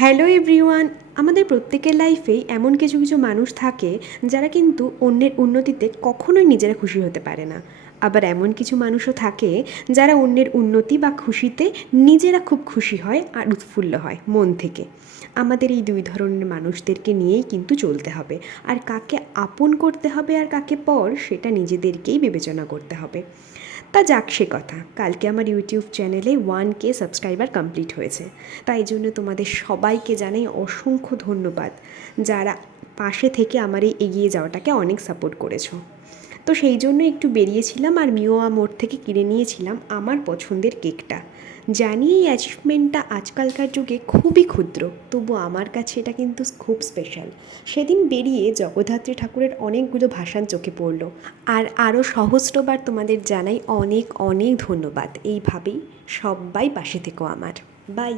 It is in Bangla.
Hello everyone. আমাদের প্রত্যেকের লাইফেই এমন কিছু কিছু মানুষ থাকে যারা কিন্তু অন্যের উন্নতিতে কখনোই নিজেরা খুশি হতে পারে না। আবার এমন কিছু মানুষও থাকে যারা অন্যের উন্নতি বা খুশিতে নিজেরা খুব খুশি হয় আর উৎফুল্ল হয় মন থেকে। আমাদের এই দুই ধরনের মানুষদেরকে নিয়েই কিন্তু চলতে হবে, আর কাকে আপন করতে হবে আর কাকে পর সেটা নিজেদেরকেই বিবেচনা করতে হবে। তা যাক সে কথা, কালকে আমার ইউটিউব চ্যানেলে 1K সাবস্ক্রাইবার কমপ্লিট হয়েছে। তাই জন্য তোমাদের সবাইকে জানাই অসংখ্য ধন্যবাদ, যারা পাশে থেকে আমার এই এগিয়ে যাওয়াটাকে অনেক সাপোর্ট করেছো। তো সেই জন্য একটু বেরিয়েছিলাম আর মিওয়া মোড় থেকে কিনে নিয়েছিলাম আমার পছন্দের কেকটা। জানি এই অ্যাচিভমেন্টটা আজকালকার যুগে খুবই ক্ষুদ্র, তবু আমার কাছে এটা কিন্তু খুব স্পেশাল। সেদিন বেরিয়ে জগদ্ধাত্রী ঠাকুরের অনেকগুলো ভাষণ চোখে পড়লো। আর আরও সহস্রবার তোমাদের জানাই অনেক অনেক ধন্যবাদ। এইভাবেই সবাই পাশে থেকো আমার। বাই।